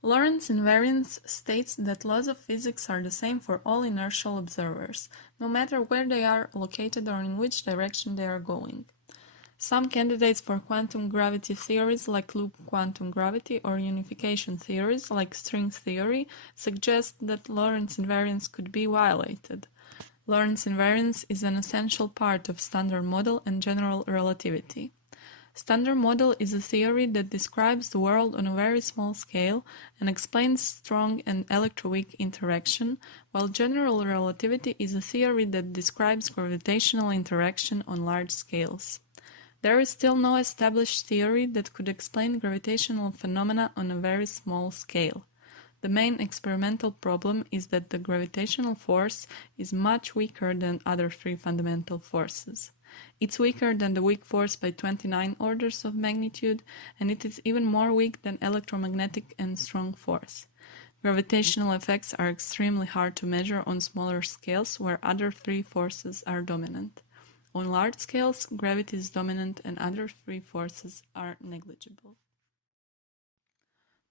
Lorentz invariance states that laws of physics are the same for all inertial observers, no matter where they are located or in which direction they are going. Some candidates for quantum gravity theories like loop quantum gravity or unification theories like string theory suggest that Lorentz invariance could be violated. Lorentz invariance is an essential part of Standard Model and general relativity. Standard Model is a theory that describes the world on a very small scale and explains strong and electroweak interaction, while general relativity is a theory that describes gravitational interaction on large scales. There is still no established theory that could explain gravitational phenomena on a very small scale. The main experimental problem is that the gravitational force is much weaker than other three fundamental forces. It's weaker than the weak force by 29 orders of magnitude, and it is even more weak than electromagnetic and strong force. Gravitational effects are extremely hard to measure on smaller scales where other three forces are dominant. On large scales, gravity is dominant and other three forces are negligible.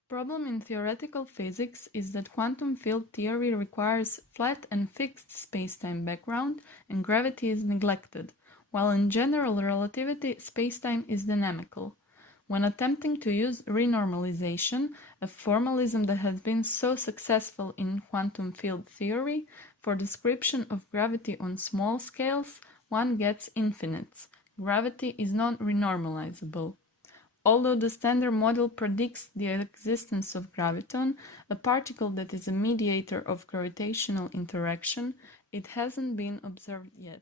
Problem in theoretical physics is that quantum field theory requires flat and fixed spacetime background and gravity is neglected, while in general relativity spacetime is dynamical. When attempting to use renormalization, a formalism that has been so successful in quantum field theory, for description of gravity on small scales, one gets infinites. Gravity is not renormalizable. Although the Standard Model predicts the existence of graviton, a particle that is a mediator of gravitational interaction, it hasn't been observed yet.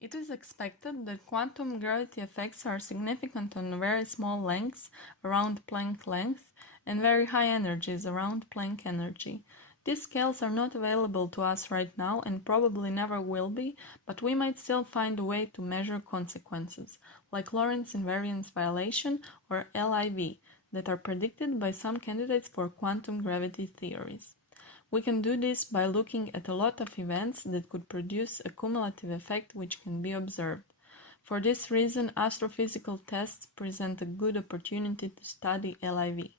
It is expected that quantum gravity effects are significant on very small lengths around Planck length and very high energies around Planck energy. These scales are not available to us right now and probably never will be, but we might still find a way to measure consequences, like Lorentz Invariance Violation or LIV, that are predicted by some candidates for quantum gravity theories. We can do this by looking at a lot of events that could produce a cumulative effect which can be observed. For this reason, astrophysical tests present a good opportunity to study LIV.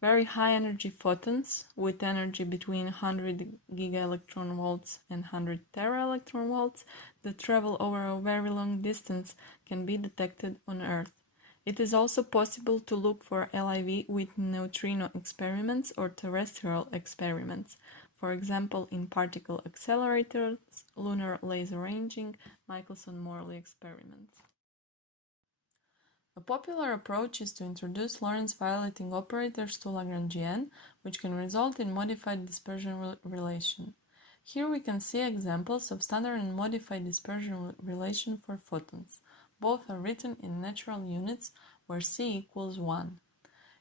Very high energy photons, with energy between 100 gigaelectron volts and 100 teraelectron volts, that travel over a very long distance can be detected on Earth. It is also possible to look for LIV with neutrino experiments or terrestrial experiments, for example in particle accelerators, lunar laser ranging, Michelson-Morley experiments. A popular approach is to introduce Lorentz violating operators to Lagrangian, which can result in modified dispersion relation. Here we can see examples of standard and modified dispersion relation for photons. Both are written in natural units where c equals 1.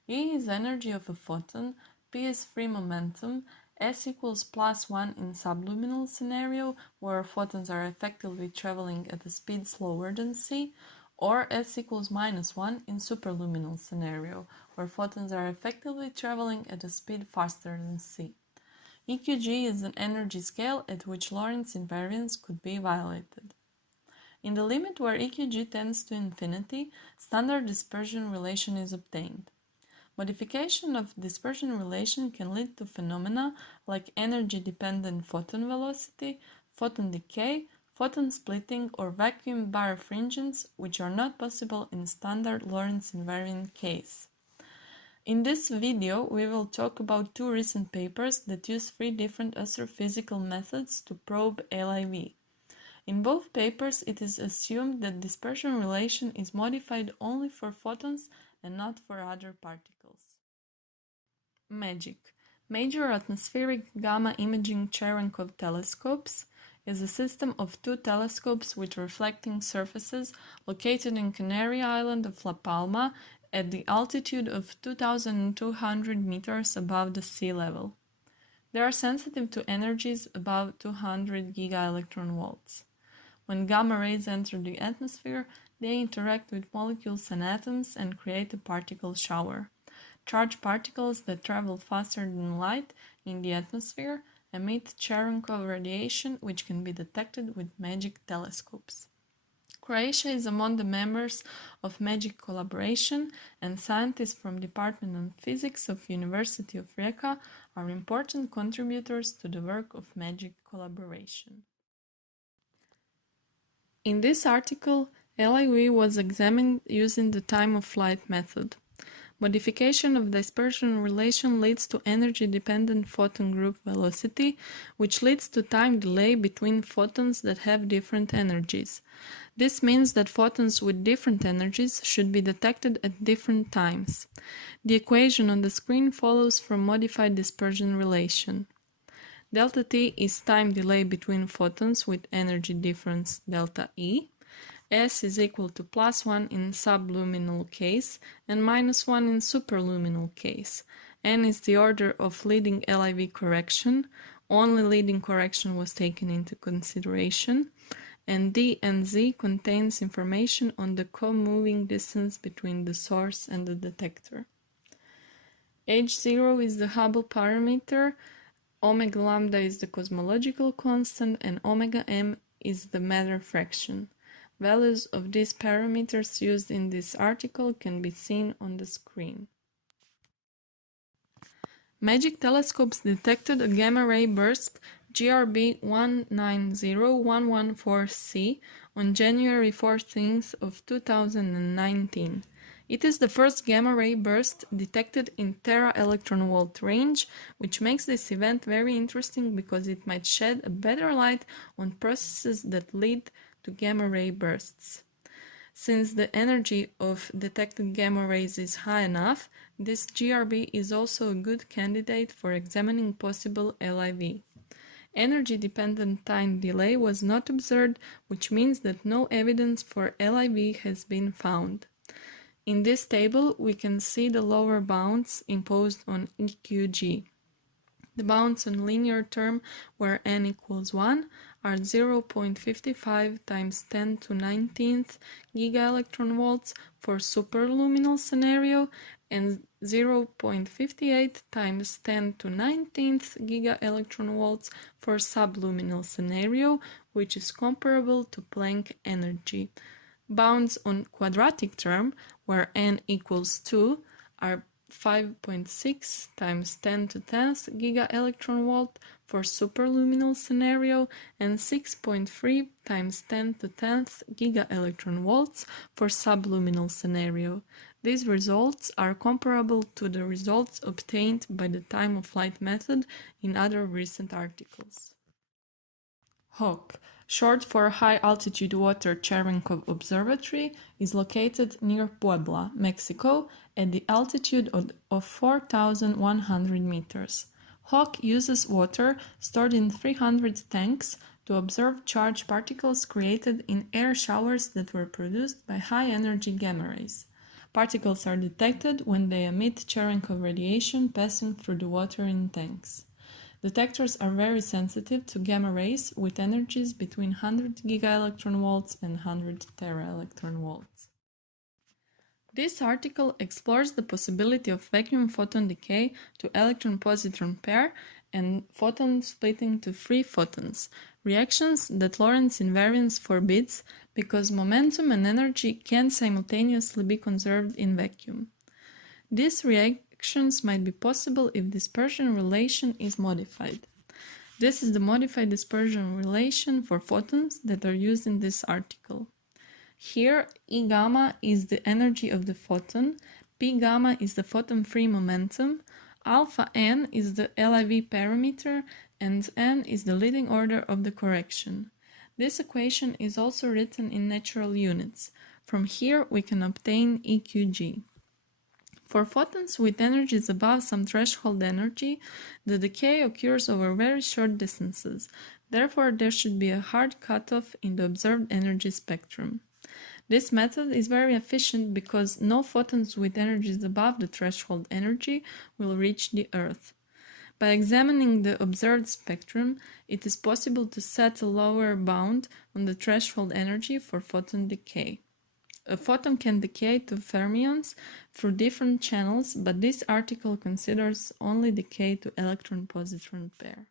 E is energy of a photon, p is free momentum, s equals +1 in subluminal scenario where photons are effectively traveling at a speed slower than c, or s equals -1 in superluminal scenario, where photons are effectively traveling at a speed faster than c. EQG is an energy scale at which Lorentz invariance could be violated. In the limit where EQG tends to infinity, standard dispersion relation is obtained. Modification of dispersion relation can lead to phenomena like energy-dependent photon velocity, photon decay, photon splitting or vacuum birefringence, which are not possible in standard Lorentz invariant case. In this video, we will talk about two recent papers that use three different astrophysical methods to probe LIV. In both papers, it is assumed that dispersion relation is modified only for photons and not for other particles. MAGIC, Major Atmospheric Gamma Imaging Cherenkov Telescopes, is a system of two telescopes with reflecting surfaces located in Canary Island of La Palma at the altitude of 2,200 meters above the sea level. They are sensitive to energies above 200 gigaelectron volts. When gamma rays enter the atmosphere, they interact with molecules and atoms and create a particle shower. Charged particles that travel faster than light in the atmosphere emit Cherenkov radiation, which can be detected with MAGIC telescopes. Croatia is among the members of MAGIC collaboration, and scientists from Department of Physics of University of Rijeka are important contributors to the work of MAGIC collaboration. In this article, LIV was examined using the time-of-flight method. Modification of dispersion relation leads to energy-dependent photon group velocity, which leads to time delay between photons that have different energies. This means that photons with different energies should be detected at different times. The equation on the screen follows from modified dispersion relation. Delta T is time delay between photons with energy difference delta E. S is equal to +1 in subluminal case and -1 in superluminal case. N is the order of leading LIV correction. Only leading correction was taken into consideration. And D and Z contains information on the co-moving distance between the source and the detector. H0 is the Hubble parameter, omega lambda is the cosmological constant, and omega m is the matter fraction. Values of these parameters used in this article can be seen on the screen. MAGIC telescopes detected a gamma-ray burst GRB 190114C on January 14th of 2019. It is the first gamma-ray burst detected in tera-electron-volt range, which makes this event very interesting because it might shed a better light on processes that lead to gamma-ray bursts. Since the energy of detected gamma rays is high enough, this GRB is also a good candidate for examining possible LIV. Energy-dependent time delay was not observed, which means that no evidence for LIV has been found. In this table, we can see the lower bounds imposed on EQG. The bounds on linear term where n equals 1 are 0.55 times 10 to 19th gigaelectron-volts for superluminal scenario and 0.58 times 10 to 19th gigaelectron-volts for subluminal scenario, which is comparable to Planck energy. Bounds on quadratic term, where n equals 2, are 5.6 times 10 to 10th gigaelectron-volt for superluminal scenario and 6.3 times 10 to 10th gigaelectron-volts for subluminal scenario. These results are comparable to the results obtained by the time-of-flight method in other recent articles. HAWK, short for High Altitude Water Cherenkov Observatory, is located near Puebla, Mexico, at the altitude of 4,100 meters. HAWK uses water stored in 300 tanks to observe charged particles created in air showers that were produced by high-energy gamma rays. Particles are detected when they emit Cherenkov radiation passing through the water in tanks. Detectors are very sensitive to gamma rays with energies between 100 gigaelectron-volts and 100 tera-electron-volts. This article explores the possibility of vacuum photon decay to electron-positron pair and photon splitting to free photons, reactions that Lorentz invariance forbids because momentum and energy can simultaneously be conserved in vacuum. These reactions might be possible if dispersion relation is modified. This is the modified dispersion relation for photons that are used in this article. Here, E gamma is the energy of the photon, P gamma is the photon free momentum, alpha n is the LIV parameter, and n is the leading order of the correction. This equation is also written in natural units. From here, we can obtain EQG. For photons with energies above some threshold energy, the decay occurs over very short distances. Therefore, there should be a hard cutoff in the observed energy spectrum. This method is very efficient because no photons with energies above the threshold energy will reach the Earth. By examining the observed spectrum, it is possible to set a lower bound on the threshold energy for photon decay. A photon can decay to fermions through different channels, but this article considers only decay to electron-positron pair.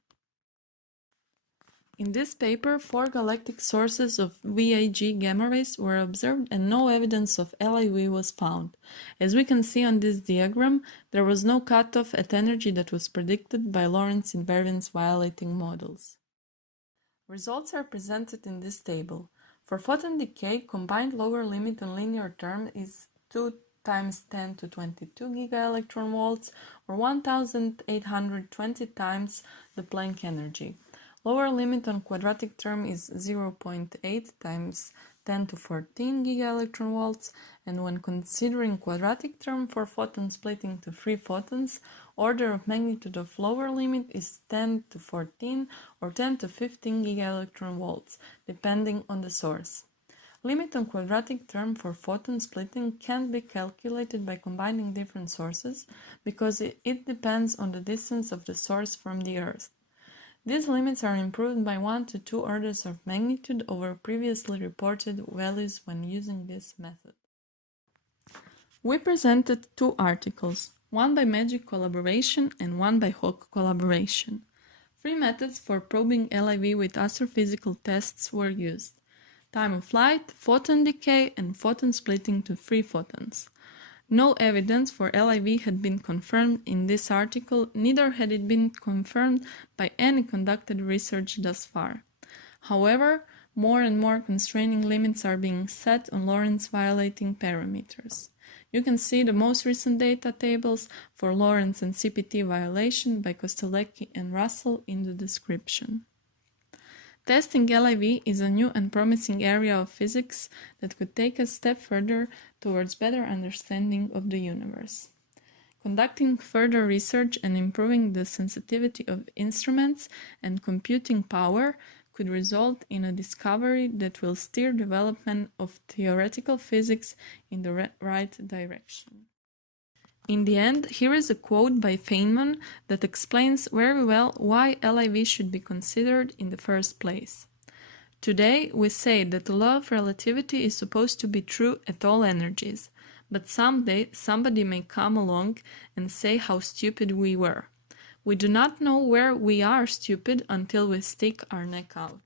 In this paper, 4 galactic sources of VIG gamma rays were observed and no evidence of LIV was found. As we can see on this diagram, there was no cutoff at energy that was predicted by Lorentz Invariance Violating models. Results are presented in this table. For photon decay, combined lower limit on linear term is 2 times 10 to 22 gigaelectron volts or 1820 times the Planck energy. Lower limit on quadratic term is 0.8 times 10 to 14 gigaelectron volts, and when considering quadratic term for photon splitting to 3 photons, order of magnitude of lower limit is 10 to 14 or 10 to 15 gigaelectron volts, depending on the source. Limit on quadratic term for photon splitting can be calculated by combining different sources because it depends on the distance of the source from the Earth. These limits are improved by 1 to 2 orders of magnitude over previously reported values when using this method. We presented 2 articles, one by Magic collaboration and one by Hawk collaboration. 3 methods for probing LIV with astrophysical tests were used: time of flight, photon decay, and photon splitting to 3 photons. No evidence for LIV had been confirmed in this article, neither had it been confirmed by any conducted research thus far. However, more and more constraining limits are being set on Lorentz violating parameters. You can see the most recent data tables for Lorentz and CPT violation by Kostelecki and Russell in the description. Testing LIV is a new and promising area of physics that could take us a step further towards better understanding of the universe. Conducting further research and improving the sensitivity of instruments and computing power could result in a discovery that will steer development of theoretical physics in the right direction. In the end, here is a quote by Feynman that explains very well why LIV should be considered in the first place. Today, we say that the law of relativity is supposed to be true at all energies, but someday somebody may come along and say how stupid we were. We do not know where we are stupid until we stick our neck out.